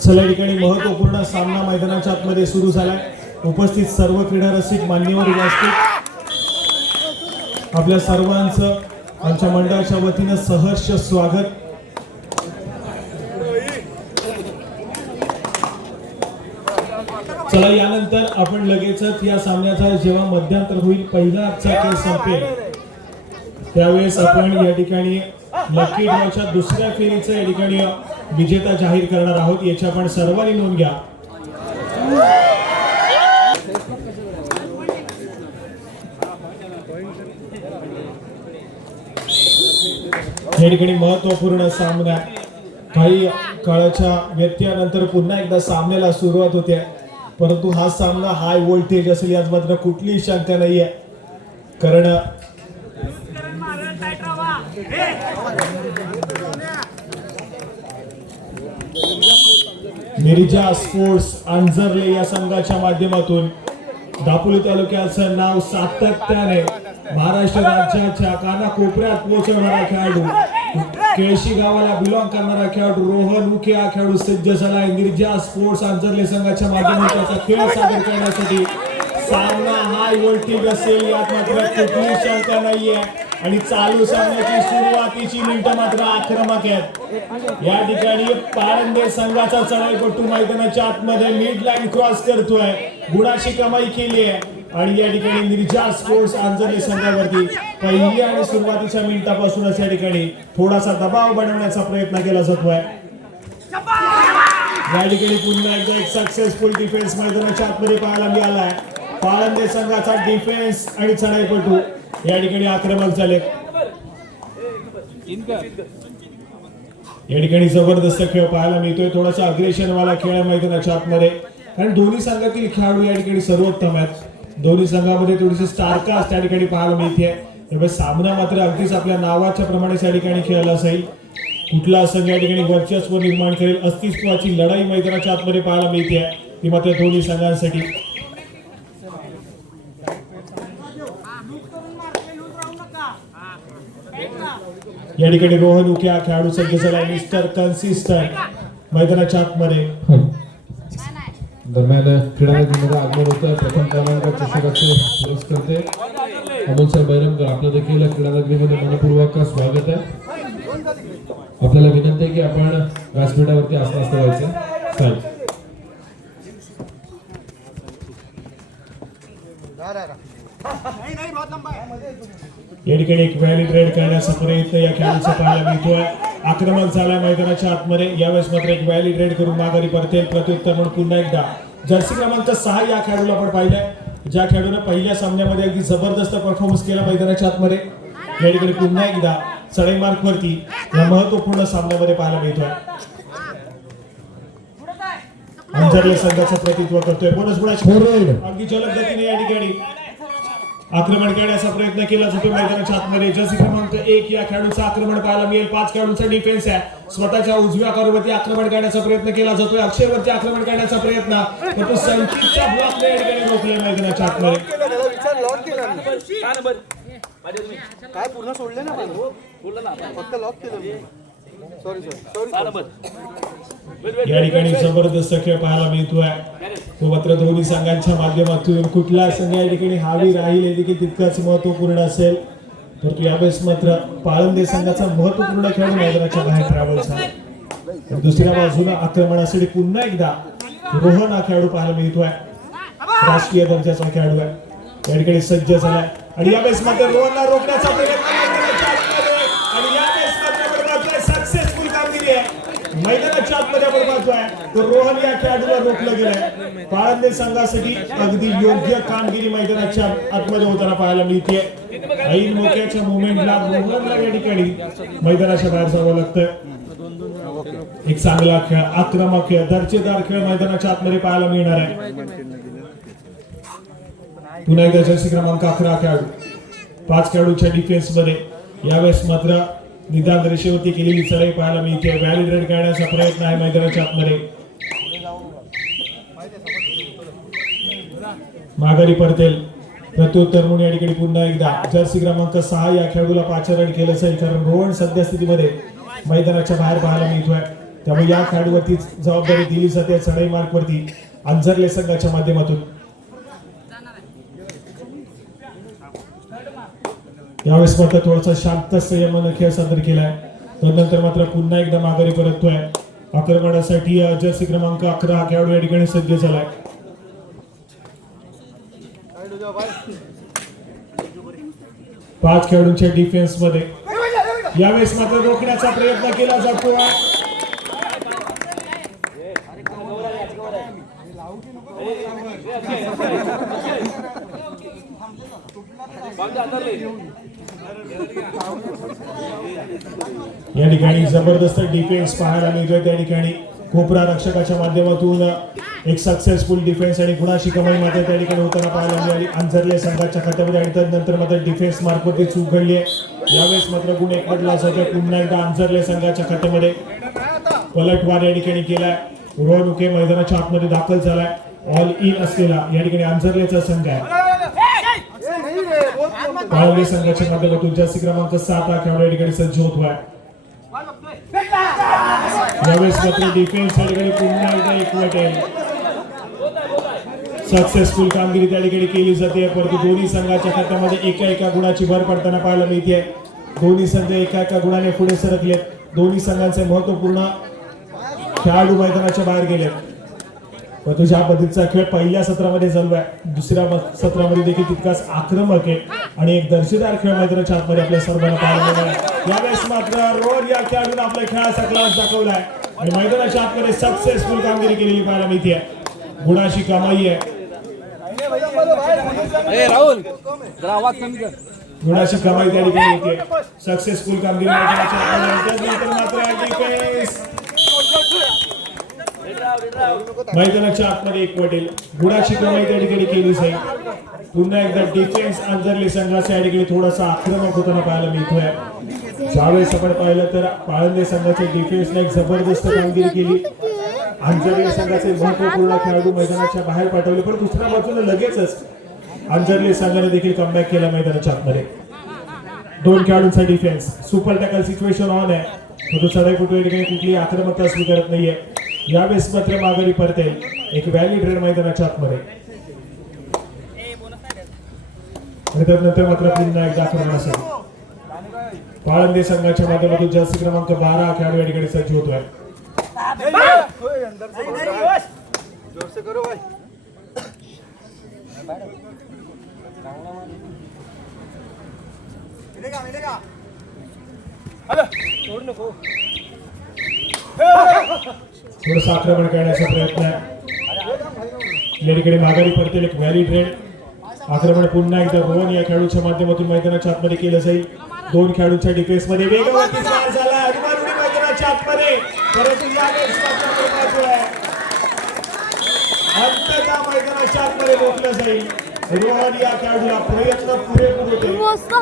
चला ठिकाणी महत्वपूर्ण सामना मैदानाच्या आतमध्ये सुरू झालाय। उपस्थित सर्व क्रीडा रसिक मान्यवर व्यासपीठ आपल्या सर्वांचं आमच्या मंडळाच्या वतीने सहर्ष स्वागत। चला यानंतर आपण लगेचच या सामन्याचा जेव्हा मध्यांतर होईल, पहिला आजचा खेळ संपेल त्यावेळेस आपण या ठिकाणी लकी ड्रॉच्या दुसऱ्या फेरीचा या ठिकाणी विजेता जाहीर करणार आहोत। याची आपण सर्वांनी नोंद घ्या। या ठिकाणी महत्वपूर्ण सामना, काही काळाच्या व्यत्ययानंतर पुन्हा एकदा सामन्याला सुरुवात होते, परंतु हा सामना हाय व्होल्टेज असेल यात मात्र कुठलीही शंका नाहीये। कारण मिरजा स्पोर्ट्स अंजरले या संघाच्या माध्यमातून दापोली तालुक्याचं नाव सातत्याने महाराष्ट्र राज्याच्या कानाकोपऱ्यात पोहोचवणारा खेळाडू, केळशी गावाला बिलॉंग करणारा खेळाडू रोहन उके हा खेळाडू सज्ज झालाय। मिरजा स्पोर्ट्स अंजरले संघाच्या माध्यमातून खेळ सादर करण्यासाठी सामना हाय व्होल्टेज असेल यात मात्र कुठलीही शंका नाहीये। आणि चालू सामन्याची सुरुवातीची मिनिटं मात्र आक्रमक आहेत। या ठिकाणी पाळंदे संघाचा चढाईपटू मैदानाच्या आतमध्ये मिड लाईन क्रॉस करतोय, गुणाची कमाई केली आहे आणि या ठिकाणी मिरजा स्पोर्ट्स अंजरले संघावरती पहिल्या आणि सुरुवातीच्या मिनिटापासूनच या ठिकाणी थोडासा दबाव बनवण्याचा प्रयत्न केला जातोय। या ठिकाणी पुन्हा एकदा एक सक्सेसफुल डिफेन्स मैदानाच्या आतमध्ये पाहायला मिळालाय। पाळंदे संघाचा डिफेन्स आणि चढाईपटू या ठिकाणी आक्रमक झाले। या ठिकाणी जबरदस्त खेळ पाहायला मिळतोय, थोडासा अग्रेशन वाला खेळ मैदानाच्या आतमध्ये, कारण दोन्ही संघातील खेळाडू या ठिकाणी सर्वोत्तम आहेत। दोन्ही संघामध्ये थोडीशी स्टारकास्ट या ठिकाणी पाहायला मिळते। त्यामुळे सामना मात्र अगदीच आपल्या नावाच्या प्रमाणे या ठिकाणी खेळला जाईल। कुठला संघ या ठिकाणी वर्चस्व निर्माण करेल, अस्तित्वाची लढाई मैदानाच्या आतमध्ये पाहायला मिळते, ती मात्र दोन्ही संघांसाठी। या ठिकाणी रोहन उके हा खेळाडू सज्ज झाला, मिस्टर कन्सिस्टंट मैदानाच्या आतमध्ये। दरम्यान क्रीडामध्ये आगमन होतं, प्रथम क्रमांकाचे चषकाचे पुरस्कर्ते अमोल साहेब बैरमकर आपलं देखील क्रीडानगरीमध्ये मनपूर्वक स्वागत आहे। आपल्याला विनंती आहे की आपण व्यासपीठावरती आसनस्थ व्हायचं साहेब। या ठिकाणी एक व्हॅलिड रेड करण्याचा प्रयत्न या खेळाडूचा पाहायला मिळतोय, आक्रमक झाला मैदानाच्या आतमध्ये। यावेळेस मात्र एक व्हॅलिड रेड करून माघारी परतेल, प्रत्युत्तर म्हणून पुन्हा एकदा जर्सी क्रमांक 6 या खेळाडूला आपण पाहिलंय, ज्या खेळाडूने पहिल्या सामन्यामध्ये अगदी जबरदस्त परफॉर्मन्स केला मैदानाच्या आतमध्ये। या ठिकाणी पुन्हा एकदा चढाई मार्क वरती या महत्वपूर्ण सामन्यामध्ये पाहायला मिळतोय। अंजरले संघाचं प्रतिनिधित्व करतोय, बोनस गुणाची अगदी जलद गतीने या ठिकाणी आक्रमण करण्याचा प्रयत्न केला जातो मैदानाच्या आतमध्ये। जर्सी क्रमांक 1 या खेळाडूचं आक्रमण पाहायला मिळेल, 5 खेळाडूंचा डिफेन्स आहे। स्वतःच्या उजव्या कॉर्नरवरती आक्रमण करण्याचा प्रयत्न केला जातोय, अक्षयवरती आक्रमण करण्याचा प्रयत्न, परंतु संचितच्या ब्लॉकने या ठिकाणी रोखले मैदानाच्या आतमध्ये। काय पूर्ण सोडले ना, फक्त लॉक केलं। सॉरी या ठिकाणी जबरदस्त खेळ पाहायला मिळतोय, तो मात्र दोन्ही संघांच्या माध्यमातून कुठला संघ या ठिकाणी हावी राहील हे देखील तितकंच महत्वपूर्ण असेल। परंतु यावेळेस मात्र पाळंदे संघाचा महत्वपूर्ण खेळ मैदानाच्या बाहेर ट्रॅव्हल झाला। दुसऱ्या बाजूला आक्रमणासाठी पुन्हा एकदा रोहन हा खेळाडू पाहायला मिळतोय, राष्ट्रीय दर्जाचा खेळाडू आहे, या ठिकाणी सज्ज झालाय आणि यावेळेस मात्र रोहनला रोखण्याचा प्रयत्न आणि यावेळेस मात्र सक्सेसफुल कामगिरी आहे मैदानाच्या आतमध्ये आपण पाहतोय, तर रोहन या खेळाडूला रोखलं गेलंय। पाळंदे संघासाठी अगदी योग्य कामगिरी मैदानाच्या आतमध्ये होताना पाहायला मिळते। ऐन मोक्याच्या मुवमेंटला रोहनला या ठिकाणी मैदानाच्या बाहेर जावं लागतं। एक चांगला खेळ, आक्रमक खेळ, दर्जेदार खेळ मैदानाच्या आतमध्ये पाहायला मिळणार आहे। पुन्हा एकदा जर्सी क्रमांक 11 खेळाडू, 5 खेळाडूच्या डिफेन्स मध्ये यावेळेस मात्र निदान रेषेवरती केलेली चढाई पाहायला मिळते। व्हॅलिड रेड करण्याचा प्रयत्न आहे मैदानाच्या आतमध्ये, माघारी परतेल प्रत्युत्तर म्हणून या ठिकाणी पुन्हा एकदा जर्सी क्रमांक 6 या खेळाडूला 5 रन केलं जाईल, कारण रोहन सध्या स्थितीमध्ये मैदानाच्या बाहेर पाहायला मिळतोय. त्यामुळे या खेळाडूवरती जबाबदारी दिली जाते चढाई मार्क वरती अंजरले संघाच्या माध्यमातून. यावेळेस मात्र थोडासा शांत संयमानं खेळ सादर केलाय. तदनंतर मात्र पुन्हा एकदा माघारी परततोय. आक्रमणासाठी जर्सी क्रमांक 11 हा खेळाडू या ठिकाणी सज्ज झालाय. 5 खेळाडूंच्या डिफेन्स मध्ये यावेळेस मात्र रोखण्याचा प्रयत्न केला जातोय. या ठिकाणी जबरदस्त डिफेन्स पाहायला मिळतोय. त्या ठिकाणी कोपरा रक्षकाच्या माध्यमातून एक सक्सेसफुल डिफेन्स आणि गुणाशी कमाई मात्र त्या ठिकाणी होताना पाहायला मिळाली अंजरले संघाच्या खात्यामध्ये. आणि त्यानंतर मात्र डिफेन्स मार्फत चूक घडली आहे. यावेळेस मात्र गुण एक पडला जातोय पुन्हा एकदा अंजरले संघाच्या खात्यामध्ये. पलटवार या ठिकाणी केलाय. रोहन उके मैदानाच्या आतमध्ये दाखल झालाय. ऑल इन असलेला या ठिकाणी अंजरलेचा संघ आहे. पाळवले संघाच्या माध्यमातून जर्सी क्रमांक 7 हा खेळाडू या ठिकाणी सज्ज होतोय. यावेळेस मात्र डिफेन्स या ठिकाणी पुन्हा एकदा एकवट आहे. सक्सेसफुल कामगिरी त्या ठिकाणी केली जाते, परंतु दोन्ही संघाच्या खात्यामध्ये एका गुणाची भर पडताना पाहायला मिळते. दोन्ही संघ एका गुणाने पुढे सरकलेत. दोन्ही संघांचे महत्वपूर्ण खेळाडू मैदानाच्या बाहेर गेलेत. परंतु ज्या पद्धतीचा खेळ पहिल्या सत्रामध्ये चालू आहे, दुसऱ्या सत्रामध्ये देखील तितकाच आक्रमक आहे आणि एक दर्जेदार खेळ मैदानाच्या आतमध्ये आपल्या सर्वांना पाहायला मिळाला. यावेळेस मात्र रोहन या खेळाडूने आपल्या खेळाचा क्लास दाखवलाय आणि मैदानाच्या आतमध्ये सक्सेसफुल कामगिरी केलेली पाहायला मिळते. गुणाची कमाई आहे. राहुल जरा आवाज कमी कर. गुणाची कमाई त्या ठिकाणी होते. सक्सेसफुल कामगिरी मैदानाच्या आतमध्ये. त्यानंतर मात्र डिफेन्स मैदानाच्या आतमध्ये एक पटेल. गुणाची कमाई त्या ठिकाणी केली जाईल. पुन्हा एकदा डिफेन्स अंजरले संघाच्या या ठिकाणी थोडासा आक्रमक होताना पाहायला मिळतोय. ज्यावेळेस आपण पाहिलं तर पाळंदे संघाच्या डिफेन्सने एक जबरदस्त कामगिरी केली. अंजरले संघाचे महत्वपूर्ण खेळाडू मैदानाच्या बाहेर पाठवले, पण दुसऱ्या बाजूने लगेचच अंजरले संघाने देखील कमबॅक केला मैदानाच्या आतमध्ये. 2 खेळाडूंचा defence. Super tackle situation on आहे, परंतु चढाईपटू या ठिकाणी कुठली आक्रमकता स्वीकारत नाहीये. यावेळेस मात्र माघारी परतेल एक व्हॅलिड रेड मैदानाच्या आतमध्ये. आणि त्यानंतर मात्र पुन्हा एकदा आक्रमण असेल. पाळंदे संघाच्या माध्यमातून जर्सी क्रमांक 12 खेळाडू या ठिकाणी सज्ज होतोय. जोर से करो भाई. मिलेगा. सोड नको. थोडंसं आक्रमण करण्याचा प्रयत्न आहे. या ठिकाणी माघारी परतेल एक व्हॅलिड रेड. आक्रमण पुन्हा एकदा रोहन या खेळाडूच्या माध्यमातून मैदानाच्या आतमध्ये केलं जाईल. 2 खेळाडूंच्या डिफेन्स मध्ये वेगवरती स्मार झाला अनुमानुडी मैदानाच्या आतमध्ये, परंतु यावेळेस अंततः मैदानाच्या आतमध्ये रोखलं जाईल. रोहन या खेळाडूला प्रयत्न पुरेपूर होते,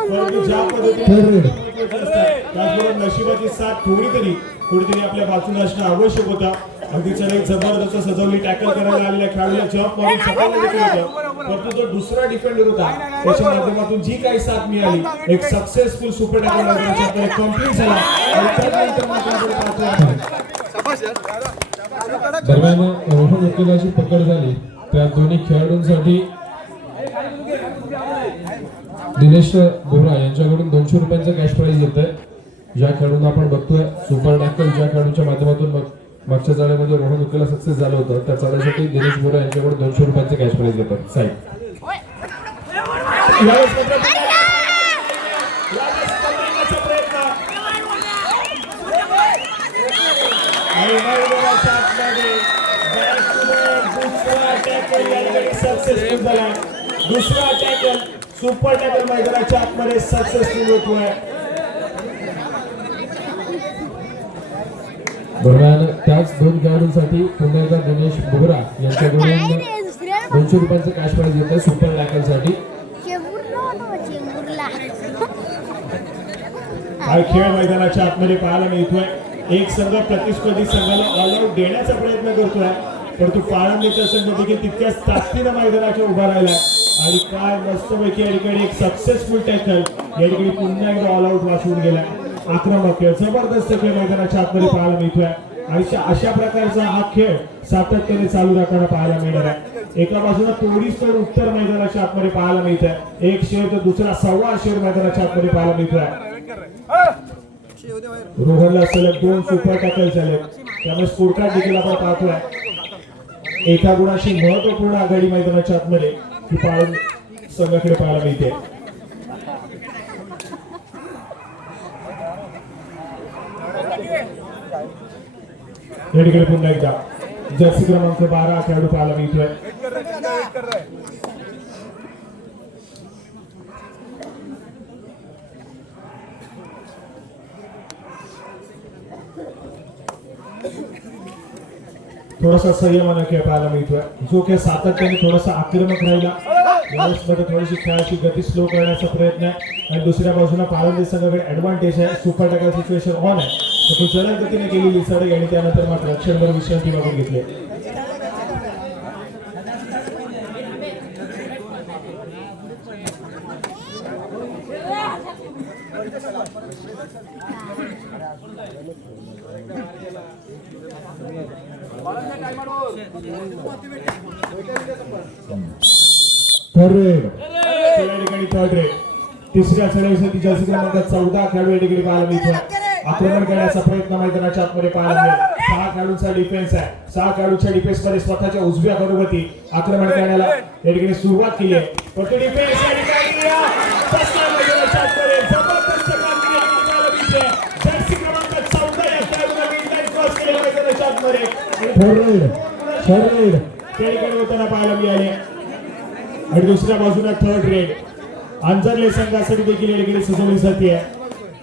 परंतु ज्या पद्धतीने त्याचबरोबर नशिबाची साथ कुठेतरी आपल्या बाजूला असणं आवश्यक होतं. अगदी एक जबरदस्त सजवली टॅकल करायला आलेल्या खेळाडूला जॉब मारून सफल देखील होतं, परंतु जो दुसरा डिफेंडर होता त्याच्या माध्यमातून जी काही साथ मिळाली, एक सक्सेसफुल सुपर टॅकल मैदानाच्या कंप्लीट झाला. आणि त्यानंतर दरम्यान रोहन उकेलाची पकड झाली. त्या दोन्ही खेळाडूंसाठी दिनेश बोरा यांच्याकडून 200 रुपयांचा कॅश प्राइज येत आहे. ज्या खेळाडूंना आपण बघतोय सुपर टॅकल ज्या खेळाडूच्या माध्यमातून मागच्या चढाईमध्ये रोहन उकेला सक्सेस झालं होतं, त्या चढाईसाठी दिनेश बोरा यांच्याकडून 200 रुपयांचे कॅश प्राइज येतात. साहेब दुसरा टॅकल सुपर टॅकल मैदानाच्या आतमध्ये सक्सेसफुल होतोय. दरम्यान त्याच 2 खेळाडूंसाठी पुन्हा एकदा दिनेश बोरा यांच्याकडून 200 रुपयांचं कॅश प्राइज येत आहे सुपर टॅकल साठी. हा खेळ मैदानाच्या आतमध्ये पाहायला मिळतोय. एक संघ प्रतिस्पर्धी संघाला ऑल आउट देण्याचा प्रयत्न करतोय, परंतु पाळंदेचा संघ देखील तितक्याच ताकदीने मैदानाच्या उभा राहिला. आणि काय मस्तपैकी या ठिकाणी एक सक्सेसफुल टॅकल या ठिकाणी पुन्हा एकदा ऑल आउट वाचून गेला. आक्रमक खेळ, जबरदस्त खेळ मैदानाच्या आतमध्ये पाहायला मिळतोय आणि अशा प्रकारचा हा खेळ सातत्याने चालू राहताना पाहायला मिळणार आहे. एका बाजूला तोडीस तोड उत्तर मैदानाच्या आतमध्ये पाहायला मिळतंय, एक शेर तर दुसरा सव्वा शेर मैदानाच्या आतमध्ये पाहायला मिळतोय. रोहनला सलग 2 सुपर टॅकल झाले, त्यामुळे स्कोर कार्ड देखील आपण पाहतोय. एका गुणाशी महत्वपूर्ण आघाडी मैदानाच्या आतमध्ये ही पाळण संघाकडे पाहायला मिळते. या ठिकाणी पुन्हा एकदा जर्सी क्रमांक 12 खेळाडू पाहायला मिळतोय. थोडासा संयमानं खेळ पाहायला मिळतोय, जो खेळ सातत्याने थोडासा आक्रमक राहिला. यावेळेस मध्ये थोडीशी खेळाची गती स्लो करण्याचा प्रयत्न आहे आणि दुसऱ्या बाजूला पाळंदे संघाकडे ऍडव्हान्टेज आहे. सुपर टॅकल सिच्युएशन ऑन आहे, तो जलद गतीने केलेली सडक आणि त्यानंतर मात्र क्षणभर विश्रांती मागून घेतली. थर्ड रेड तिसऱ्या चढाईसाठी जर्सी क्रमांक 14 खेळाडू या ठिकाणी पाहायला मिळतोय. आक्रमण करण्याचा प्रयत्न मैदानाच्या आतमध्ये पाहायला मिळेल. 6 खेळाडूंचा डिफेन्स आहे, 6 खेळाडूच्या डिफेन्स मध्ये स्वतःच्या उजव्या बरोबरती आक्रमण करण्याला या ठिकाणी सुरुवात केली आहे. पण तो डिफेन्स या ठिकाणी मैदानाच्या आतमध्ये जबरदस्त कामगिरी पाहायला मिळते. जर्सी क्रमांक 14 या खेळाडूला मिडलाईन क्रॉस केले मैदानाच्या आतमध्ये त्या ठिकाणी होताना पाहायला मिळाले. आणि दुसऱ्या बाजूला थर्ड रेड अंजरले संघासाठी देखील या ठिकाणी सजवली जाते.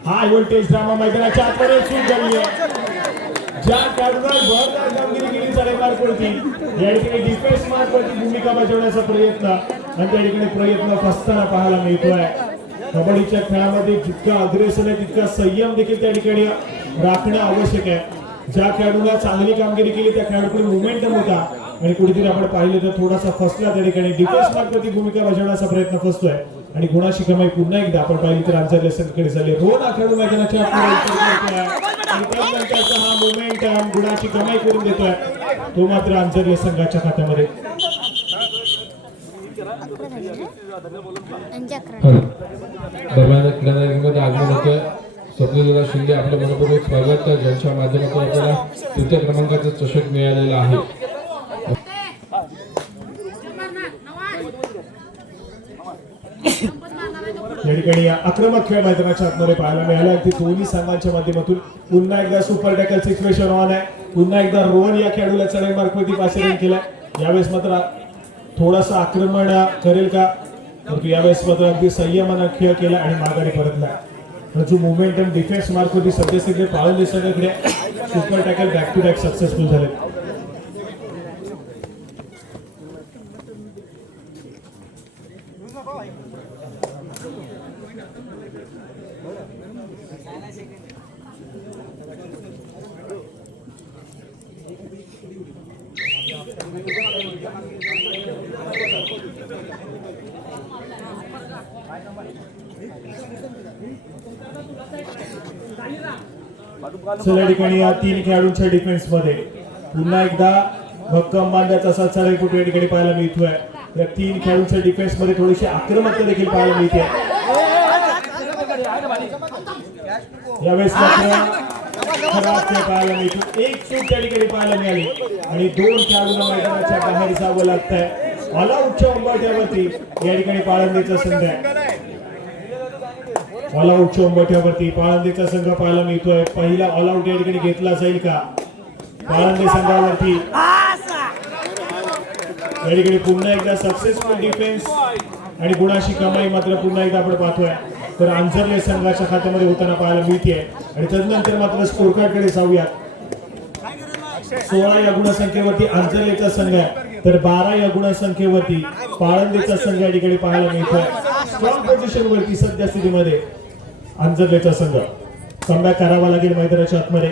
हाय व्होल्टेज ड्रामा मैदानाच्या आतमध्ये चूक झाली आहे. ज्या खेळाडूंना जोरदार कामगिरी केली चालेल मार्कवरती या ठिकाणी डिफेन्स मार्कवरती भूमिका बजावण्याचा प्रयत्न आणि त्या ठिकाणी प्रयत्न फसताना पाहायला मिळतोय. कबड्डीच्या खेळामध्ये जितका अग्रेसर आहे तितका संयम देखील त्या ठिकाणी राखणं आवश्यक आहे. ज्या खेळाडूला चांगली कामगिरी केली त्या खेळाडूकडे मोमेंटम होता आणि कुठेतरी आपण पाहिलं तर थोडासा फसला. त्या ठिकाणी डिफेन्स मार्कवरती भूमिका बजावण्याचा प्रयत्न फसतोय आणि गुणाची कमाई पुन्हा एकदा आपण पाहिली तर अंजरले संघाकडे झाली. रोहन खेळाडू मैदानाच्या आतमध्ये आणि त्यानंतरचा हा मोमेंटम गुणाची कमाई करून देतोय, तो मात्र अंजरले संघाच्या खात्यामध्ये. दरम्यान क्रीडामध्ये आगमन होतोय. स्वप्नीलदा शिंदे आपलं मनपूर्वक स्वागत, ज्यांच्या माध्यमातून आपल्याला तृतीय क्रमांकाचा चषक मिळालेला आहे. या ठिकाणी आक्रमक खेळ मैदानाच्या आतमध्ये पाहायला मिळाला. अगदी दोन्ही संघांच्या माध्यमातून पुन्हा एकदा सुपर टॅकल सिच्युएशन ऑन आहे. पुन्हा एकदा रोहन या खेळाडूला चढाई मार्कवरती पासिंग केलाय. यावेळेस मात्र थोडासा आक्रमण करेल का, परंतु यावेळेस मात्र अगदी संयमानं खेळ केला आणि माघारी परतला. जो मोमेंटम डिफेन्स मार्कवरती सध्या पाळंदे संघाकडे super tackle back to back successful झाले. या ठिकाणी या 3 खेळाडूंच्या डिफेन्स मध्ये पुन्हा एकदा भक्कम बांधाचा असा चढाईपटू या ठिकाणी पाहायला मिळतोय. या 3 खेळाडूंच्या डिफेन्स मध्ये थोडीशी आक्रमकता देखील पाहायला मिळते. यावेळेस मात्र खराब खेळ पाहायला मिळतो. एक चूक त्या ठिकाणी पाहायला मिळाली आणि 2 खेळाडूंना मैदानाच्या बाहेर जावं लागतंय. ऑल आउटच्या उंबरठ्यावरती या ठिकाणी पाळंदेचा संघ आहे. ऑल आउटच्या उंबरठ्यावरती पाळंदेचा संघ पाहायला मिळतोय. पहिला ऑल आउट या ठिकाणी घेतला जाईल का पाळंदे संघावरती. या ठिकाणी पुन्हा एकदा सक्सेसफुल डिफेन्स आणि गुणाची कमाई मात्र पुन्हा एकदा आपण पाहतोय तर अंजरले संघाच्या खात्यामध्ये होताना पाहायला मिळते. आणि त्यानंतर मात्र स्कोर कार्ड कडे जाऊयात. 16 या गुणसंख्येवरती अंजरलेचा संघ आहे तर 12 या गुणसंख्येवरती पाळंदेचा संघ या ठिकाणी पाहायला मिळतोय. स्ट्रॉंग पोझिशन वरती सध्या स्थितीमध्ये अंजरलेचा संघ कमबॅक करावा लागेल मैदानाच्या आतमध्ये.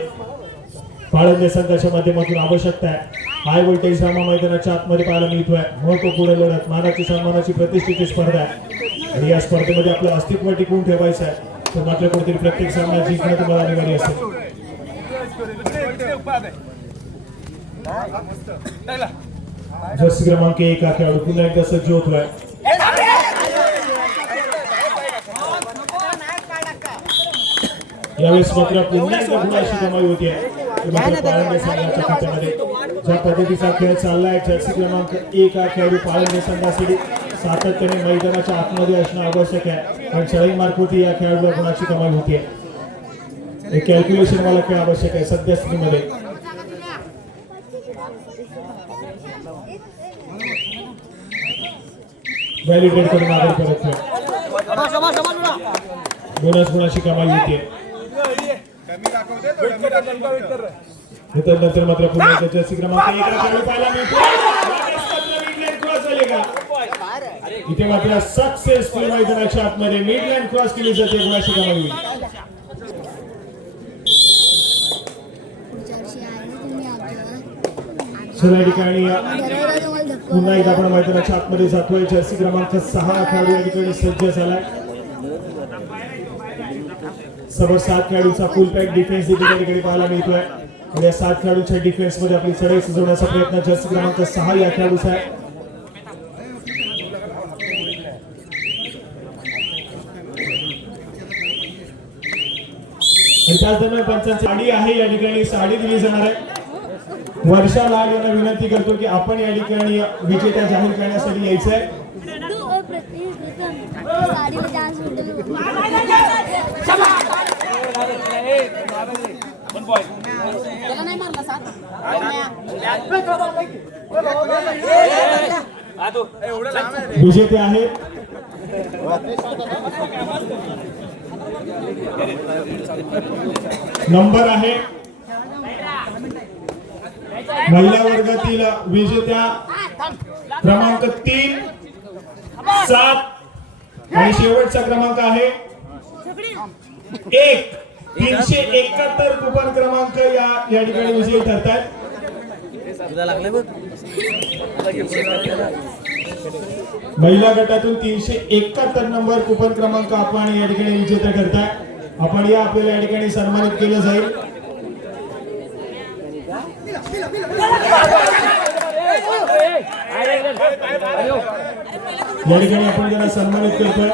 पाळंदे संघाच्या माध्यमातून आवश्यकता आहे हाय व्होल्टेज ड्रामा मैदानाच्या आतमध्ये पाहायला मिळतोय. महत्वपूर्ण लढत, मानाची सन्मानाची प्रतिष्ठेची स्पर्धा आहे आणि या स्पर्धेमध्ये आपलं अस्तित्व टिकवून ठेवायचं आहे. तर मात्र कुठेतरी प्रत्येक सामना जिंकणं तुम्हाला अनिवार्य असेल. जर्सी क्रमांक 1 हा खेळाडू पुन्हा एकदा सज्ज होतोय. यावेळेस मात्र पुन्हा एकदा गुणाची कमाई होतीये. मात्र पाळंदे संघाच्या खात्यामध्ये ज्या पद्धतीचा खेळ चाललाय, जर्सी क्रमांक 1 हा खेळाडू पाळंदे संघासाठी सातत्याने मैदानाच्या आतमध्ये असणं आवश्यक आहे. कारण चढाई मार्फत या खेळाडूला गुणाची कमाई होतीये. एक कॅल्क्युलेशन वाला खेळ आवश्यक आहे सध्या स्थितीमध्ये. व्हॅलिडेट करून आधार परत खेळ बोनस गुणाची कमाई होतीये. नंतर मात्र पुन्हा एकदा जर्सी क्रमांक 1 ला खेळाडू पाहायला मिळतो. मिडलँड क्रॉस झाले का? इथे मात्र सक्सेसफुल मैदानाच्या आतमध्ये मिडलँड क्रॉस केली जाते. गुणाची कमाई होईल. चला या ठिकाणी पुन्हा एकदा आपण मैदानाच्या आतमध्ये जातोय. जर्सी क्रमांक 6 खेळाडू या ठिकाणी सज्ज झालाय. समोर 7 खेळाडूंचा फुल पॅक डिफेन्स देखील या ठिकाणी पाहायला मिळतोय आणि या 7 खेळाडूंच्या डिफेन्स मध्ये आपली चढाई सजवण्याचा प्रयत्न जर्सी क्रमांक 6 या खेळाडूचा आहे. आणि त्याच दरम्यान पंचांची साडी आहे, या ठिकाणी साडी दिली जाणार आहे. वर्षा लाल यांना विनंती करतो की आपण या ठिकाणी विजेत्या जाहीर करण्यासाठी यायचं आहे. विजेते आहेत नंबर आहे महिला वर्गातील विजेत्या क्रमांक 3, 7 आणि शेवटचा क्रमांक आहे 1. 371 कुपन क्रमांक या ठिकाणी विजयी ठरतात. महिला गटातून 371 नंबर कुपन क्रमांक आपण या ठिकाणी विजेते ठरताय. आपण या आपल्याला या ठिकाणी सन्मानित केलं जाईल. या ठिकाणी आपण त्यांना सन्मानित करतोय.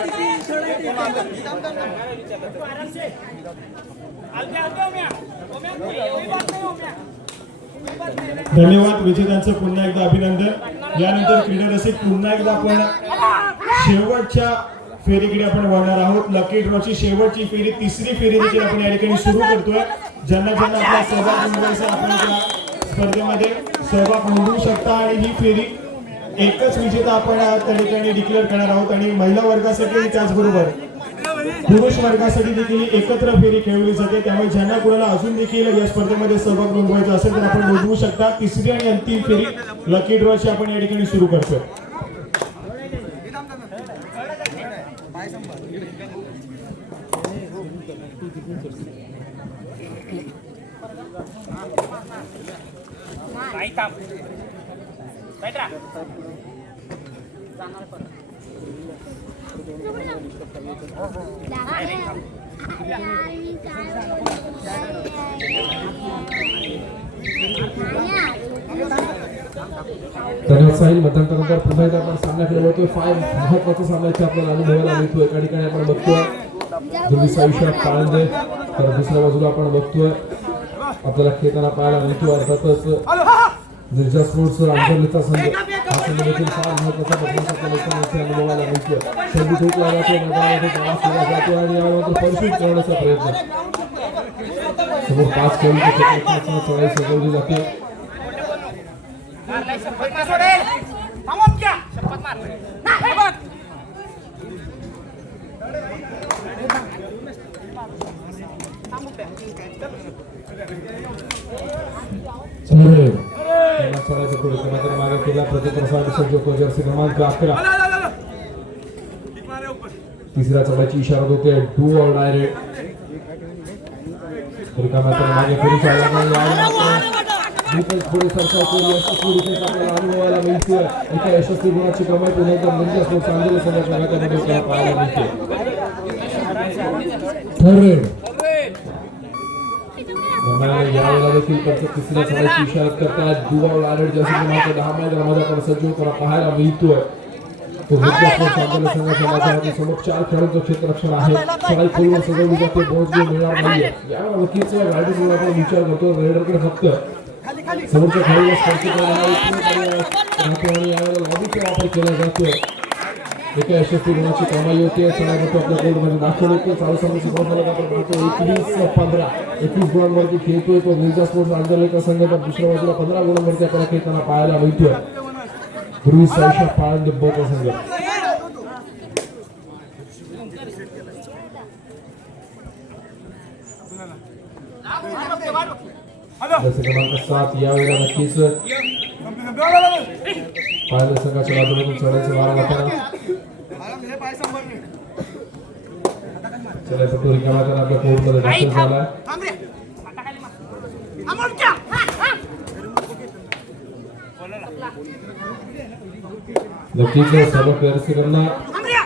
धन्यवाद विजेत्यांचं पुन्हा एकदा अभिनंदन. यानंतर क्रीडा रसिक पुन्हा एकदा आपण शेवटच्या फेरीकडे आपण वळणार आहोत. लकी ड्रॉची शेवटची फेरी, तिसरी फेरी देखील आपण या ठिकाणी सुरू करतोय. ज्यांना आपला सहभाग नोंदवायचा आपण त्या स्पर्धेमध्ये सहभाग नोंदवू शकता आणि ही फेरी एकच विजेता आपण त्या ठिकाणी डिक्लेअर करणार आहोत. आणि महिला वर्गासाठी त्याचबरोबर पुरुष वर्गासाठी देखील एकत्र फेरी खेळवली जाते. त्यामुळे ज्यांना कुणाला अजून देखील या स्पर्धेमध्ये सहभाग नोंदवायचा असेल तर आपण नोंदवू शकता. तिसरी आणि अंतिम फेरी लकी ड्रॉची आपण या ठिकाणी सुरू करतोय. धन्यवाद साहिल. मतदानानंतर पुन्हा एकदा आपण सामना खेळला जातोय. फार महत्त्वाचा सामना इथे आपल्याला अनुभवायला मिळतोय. एका ठिकाणी आपण बघतोय दुर्विसा विषयात पाळंदे, तर दुसऱ्या बाजूला आपण बघतोय आपल्याला खेळताना पाहायला मिळतोय अर्थातच निर्जा स्पोर्ट्स रांजणचा संघ. हा संघ देखील फार महत्त्वाचा परफॉर्मन्स आपल्याला इथे अनुभवायला मिळतोय. संधी ठोकला जातो, मैदानामध्ये प्रवास केला जातो आणि यावर परिशुद्ध करण्याचा प्रयत्न. समोर 5 खेळाडूंची चढाई सजवली जाते. मागे केला प्रतिप्रसाद सज्ज जर्सी क्रमांक 11. तिसऱ्या चढाची इशारा होते डू ऑर डायरेक्ट. मागे फिरू डिफेन्स पुढे सरसाव करून यशस्वी डिफेन्स आपल्याला अनुभवायला मिळतोय. एका यशस्वी गुणाची कमाई पुन्हा एकदा निंजा स्पोर्ट्स अंजली संघाच्या हातामध्ये आपल्याला पाहायला मिळते. थर्ड यावेळेला देखील त्यांचं तिसऱ्या साडीची इशारा करतात. दुवा लारेड जसे क्रमांक 10 मैदानामध्ये आपण सज्ज होताना पाहायला मिळतोय. तो निंजा स्पोर्ट्स अंजली संघाच्या माध्यमातून समोर 4 खेळाडूंचं क्षेत्ररक्षण आहे. सगळी खोलवर सजवली जाते. बॉल्स घेऊन मिळणार नाहीये. यावेळेला नक्कीच रायडर्सवर आपण विचार करतो. रेडरकडे फक्त समोरच्या खेळाडूला स्पर्श आणि यावेळेला लॉबीचा वापर केला जातोय. एका यशस्वी गुणाची कमाई होते. सगळ्यात आपल्या गोलमध्ये दाखल होते. चालू सामन्याची गोलफलक आपण पाहतो 21 गुणांवरती खेळतोय तो निंजा स्पोर्ट्स अंजलीचा संघ. तर दुसऱ्या बाजूला 15 गुणांवरती आपल्याला खेळताना पाहायला मिळतोय ध्रुवी साईशा पाळंदे बोचा संघ. क्रमांक 7 यावेळेला नक्कीच पाळंदे संघाच्या बाजूमधून चढायचं मारा जाताना चढायचा रिकामा त्यांना आपल्या कोर्टमध्ये दाखल झाला. नक्कीच सर्व प्रेक्षकांना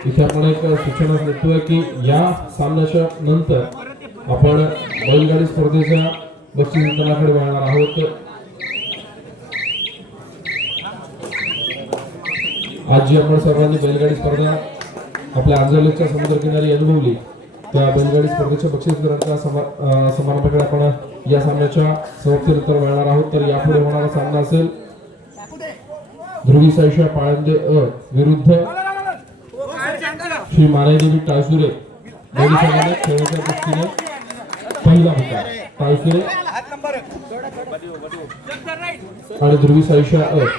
इथे आपण एक सूचना देतोय की या सामन्याच्या नंतर आपण बैलगाडी स्पर्धेच्या बक्षीस वितरणाकडे वळणार आहोत. आज जी आपण सर्वांनी बैलगाडी स्पर्धा आपल्या अंजलीच्या समुद्रकिनारी अनुभवली त्या बैलगाडी स्पर्धेच्या बक्षीस वितरणाच्या समारंभाकडे आपण या सामन्याच्या समाप्तीनंतर वळणार आहोत. तर यापुढे होणारा सामना असेल ध्रुवी साईशा पाळंदे विरुद्ध श्री मानाईदेवी टाळसुरे. दोन्ही संघाने खेळण्याच्या दृष्टीने पहिला पुकार टाळसुरे आणि ध्रुवी साईशा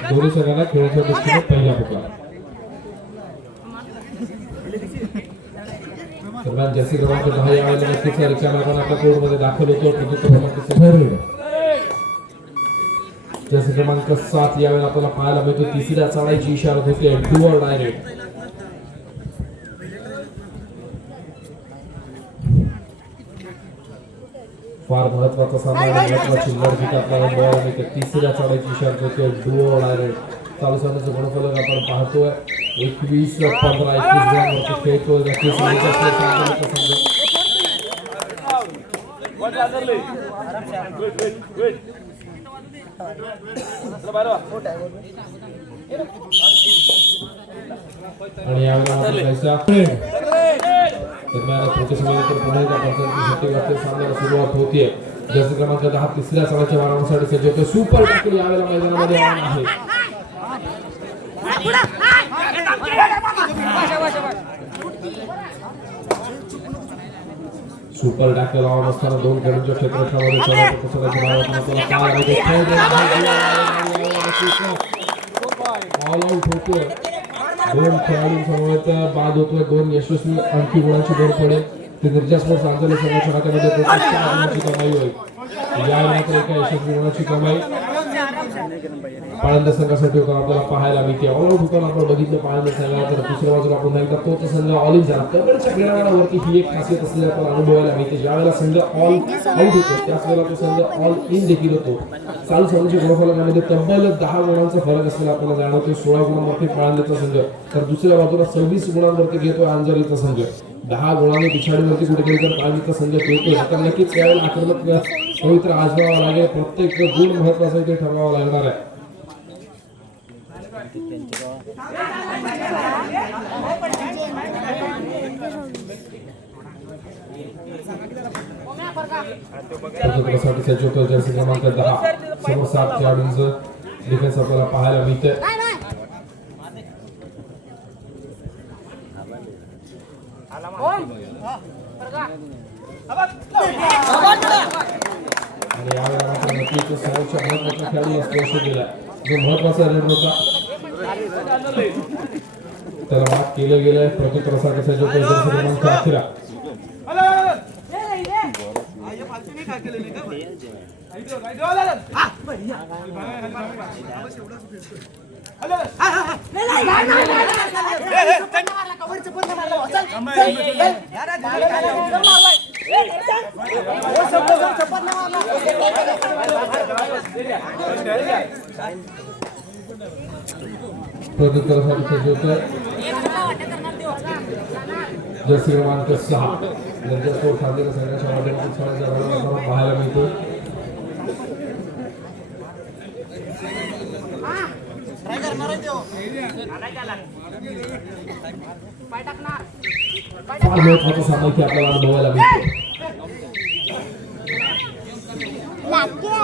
दोन्ही संघांना खेळण्याच्या दृष्टीने पहिला पुकार. दरम्यान जर्सी क्रमांक 10 यावेळेला नक्कीच रिकाम्या आपल्या कोर्टमध्ये दाखल होतो. जर्सी क्रमांक 7 यावेळेला आपल्याला पाहायला मिळतो तिसऱ्या चढाईची इशारा होते डू ऑर डायरेक्ट. फार महत्वाचा सामना महत्वाची लढत आपल्याला बॉल आणि तिसऱ्या चढाईची इशारा होते डू ऑर डायरेक्ट. चालू सामन्याचं गुणफलक आपण पाहतोय 21-15 गुणांवरती खेळतोय. नक्कीच आणि यावेळेला दरम्यान छोटे समितीवर पुन्हा एकदा पंचायत सामन्याला सुरुवात होतीये. जर्सी क्रमांक 10 तिसऱ्या सामन्याच्या मारण्यासाठी सज्ज होते. सुपर टॅकल यावेळेला मैदानामध्ये आहे. सुपर टॅकल ऑन असताना दोन खेळाडूंच्या क्षेत्ररक्षणामध्ये ऑल आउट होतोय. दोन खेळाडूंसमवेत बाद होतोय. दोन यशस्वी अंकी गुणांची भर पडेल. ते निंजा स्पोर्ट्स अंजली संघाच्या खात्यामध्ये 4 गुणांची कमाई होईल. यानंतर एका यशस्वी गुणाची कमाई पाळंदे संघासाठी होताना आपल्याला पाहायला मिळते. ऑल आउट होताना आपण बघितलं पाळंदे संघाला. तर दुसऱ्या बाजूला पुन्हा एकदा तोच संघ ऑल इन झाला. कबड्डीच्या क्रीडांगणावरती ही एक खासियत असलेली आपल्याला अनुभवायला मिळते. ज्यावेळेला संघ ऑल आउट होतो त्याच वेळेला तो संघ ऑल इन देखील होतो. चालू सामन्याच्या गुणफलकामध्ये तब्बल 10 गुणांचा फरक असलेला आपल्याला जाणवतो. 16 गुणांवरती पाळंदेचा संघ तर दुसऱ्या बाजूला 26 गुणांवरती घेतो अंजलीचा संघ. 10 गुणांनी पिछाडीवरती कुठेतरी जर पाळंदेचा संघ खेळतोय तर नक्कीच यावेळेला आक्रमक पवित्र आजमावा लागेल. प्रत्येक गुण महत्वाचा इथे ठरवावा लागणार आहे. जर्सी क्रमांक 10 सर्व 7 खेळाडूंचं डिफेन्स आपल्याला पाहायला मिळते. आणि यावेळेला मात्र नक्कीच सर्वोच्च महत्वाचा खेळाडू स्पर्श केला. जो महत्वाचा रेड होता त्याला माफ केलं गेलंय. प्रत्युत्तरासाठी सज्ज जर्सी क्रमांक 11 चप्पल प्रत्युत्तरासाठी सज्ज होतोय जर्सी क्रमांक 6 यांच्या स्पोर्ट साधलेल्या संघाच्या माध्यमातून खेळाचा रंग पाहायला मिळतो. फार महत्वाचा सामना की आपल्याला अनुभवायला मिळतो.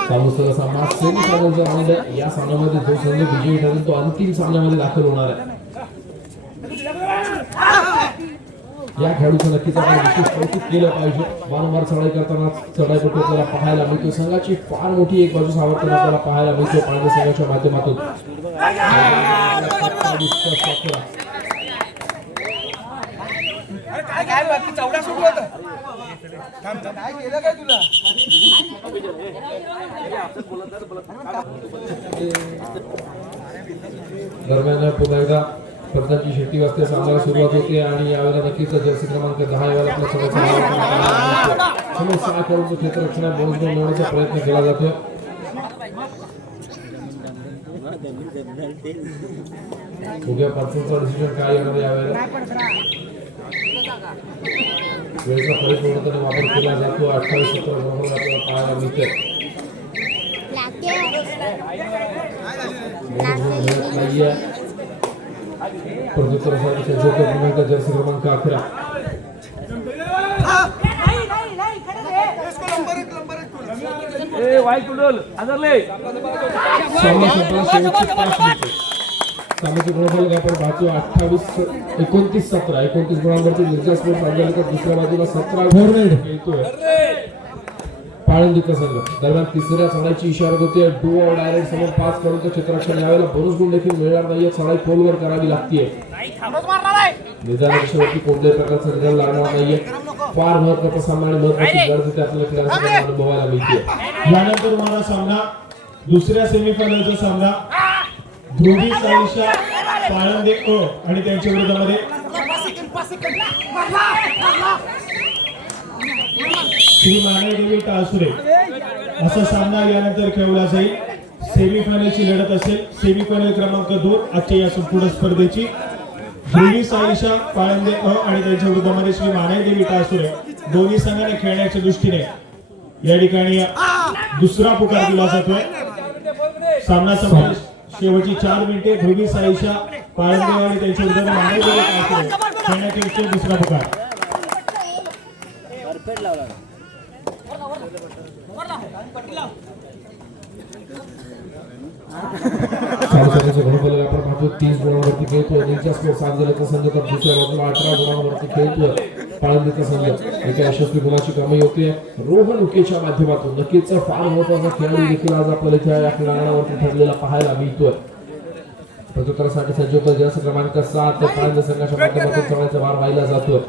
चालू सामना सेमीफायनलचा राऊंड आहे. या सामन्यामध्ये जो संघ विजयी ठरेल तो अंतिम सामन्यामध्ये दाखल होणार आहे. या खेळाडूचं नक्कीच आपण विशेष कौतुक केलं पाहिजे. वारंवार चढाई करताना चढाईपटू आपल्याला पाहायला मिळतो. संघाची फार मोठी एक बाजू सावरताना आपल्याला पाहायला मिळतो पांडे संघाच्या माध्यमातून. काय बाकी चौडा सुरू होता काय केलं काय तुला दरम्यान पुन्हा एकदा स्पर्धांची शेती वाजते सामन्याला सुरुवात होते आणि यावेळेला नक्कीच जर्सी क्रमांक 10 यावेळेला आपल्या समोर 6 खेळाडूंचं क्षेत्ररक्षणात बोनस गुण मिळवण्याचा प्रयत्न केला जातो. उद्या पर्सनचा डिसिजन काय येणार यावेळेला वेळेचा परिपूर्णपणे वापर केला जातो. 28-17 गुणांवर आपल्याला पाहायला मिळते. प्रत्युत्तरासाठी सज्ज होतो क्रमांक जर्सी क्रमांक 11. वाईट उडल आदरले सामना संपला शेवटची 5 मिनिटे. सामन्याचे गुणफलक आपण पाहतो 29-17 29 गुणांवरती मिर्झा स्पोर्ट प्रांजलिका दुसऱ्या बाजूला 17 खेळतोय पाळंदीचा संघ. दरम्यान तिसऱ्या चढाईची इशारा होते डू ऑर डायरेक्ट समोर 5 खेळाडूंचं क्षेत्ररक्षण यावेळेला बोनस गुण देखील मिळणार नाहीये. चढाई खोलवर करावी लागतीये. निदान रेषेवरती कोणत्याही प्रकारचं निदान लागणार नाहीये. फार महत्वाचा सामना आणि महत्वाची गरज इथे आपल्याला खेळायला अनुभवायला मिळते. यानंतर होणारा सामना दुसऱ्या सेमीफायनलचा सामना ध्रुवी साईशा पाळंदे अ आणि त्यांच्या विरोधामध्ये श्री मानेदेवी टाळसुरे असा सामना यानंतर खेळला जाईल. सेमीफायनलची लढत असेल. सेमीफायनल क्रमांक 2 आजच्या या संपूर्ण स्पर्धेची ध्रुवी साईशा पाळंदे अ आणि त्यांच्या विरोधामध्ये श्री मानेदेवी टाळसुरे दोन्ही संघाने खेळण्याच्या दृष्टीने या ठिकाणी दुसरा पुकार दिला जातोय. सामना संपला शेवटची 4 मिनिटे. ध्रुवी साईशा पाळंदे आणि त्यांच्या विरोधात मानेदेवी टाळसुरे खेळण्याच्या दृष्टीने दुसरा पुकार. सामन्याचे गुणफलक आपण पाहतो 30 गुणांवरती खेळतोय. निर्जा स्पोर्ट सांगलीचा संघ तर दुसऱ्या बाजूला 18 गुणांवरती खेळतोय. पाळंदीचा संघ एका यशस्वी गुणाची कमाई होते रोहन उकेच्या माध्यमातून. नक्कीच फार महत्वाचा खेळाडू देखील आज आपल्याला इथे या क्रीडांगणावरती ठरलेला पाहायला मिळतोय. प्रत्युत्तरासाठी सज्ज होतो जर्सी क्रमांक 7 पाळंदी संघाच्या माध्यमातून चढाईचा भार वाहिला जातोय.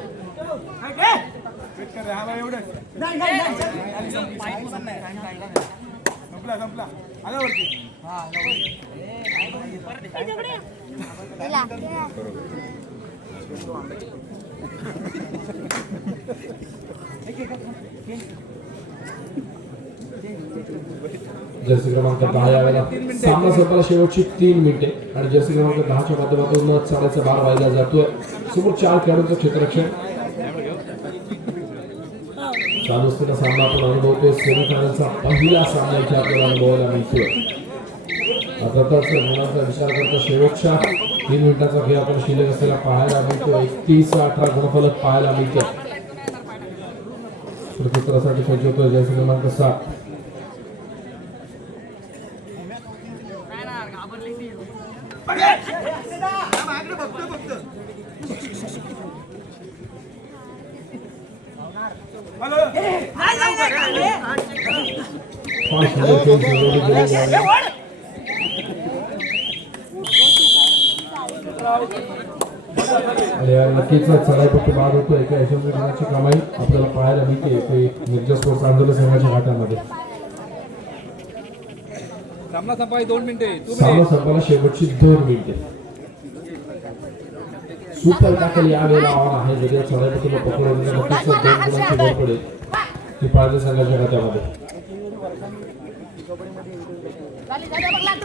जर्सी क्रमांक 10 यावेळेला सामना संपला शेवटची 3 मिनिटे आणि जर्सी क्रमांक 10च्या माध्यमातून चढाईचा भार वाहिला जातोय. समोर 4 खेळाडूंचं क्षेत्ररक्षण चालू असताना सामना आपण अनुभवतोय. सेमीफायनलचा पहिला सामना इथे आपल्याला अनुभवायला मिळतोय. अर्थातच गुणांचा विचार करता शेवटच्या 3 मिनिटाचा खेळ आपण शिल्लक असलेला पाहायला मिळतो. 31-18 गुणफलक पाहायला मिळतो. प्रत्युत्तरासाठी सज्ज होतोय जर्सी क्रमांक 7. नक्कीच चढाईपट्टी बाद होतो. एका यशस्वी गुणाची कमाई आपल्याला पाहायला मिळते ते मिर्झा स्पोर्ट्स आंदोलन संघाच्या घाटामध्ये. सामना संपाय 2 मिनिटे सामना संपायला शेवटची 2 मिनिटे. सुपर टॅकल यावेळेला ऑन आहे. जरी चढाईपट्टीला पकडून नक्कीच 2 गुणांची भर पडेल ती पाळंदी संघाच्या खात्यामध्ये. दरम्यान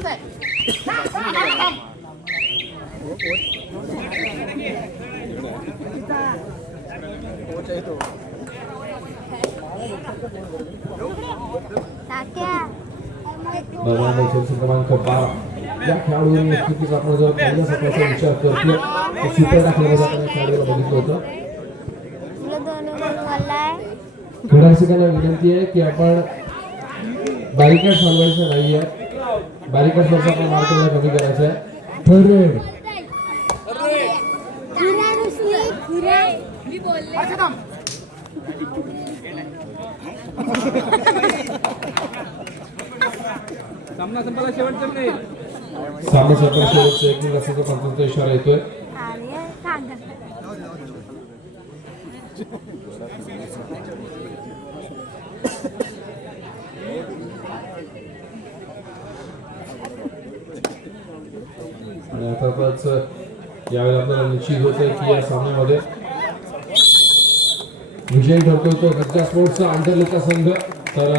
जर्सी क्रमांक 12 या खेळाडूंनी नक्कीच आपण जर पहिल्या सत्राचा विचार करतो तर सुपर टाकलेलं जाताना खेळाडूला बघितलं होतं. क्रीडा रसिकांना विनंती आहे की आपण बॅरिकेड चालवायचं नाहीये. बॅरिकेडवरचा आपण मार्क थोडा कमी करायचा आहे. थर्ड रेड सामना संपला शेवटचा नाही. सामना संपला शेवटचा 1 मिनिट असाचा पंचांचा इशारा येतोय. आणि अर्थातच यावेळी आपल्याला निश्चित होतंय की या सामन्यामध्ये विजयी ठरतोय तो गज्जा स्पोर्ट्सचा अंडरलेचा संघ. तर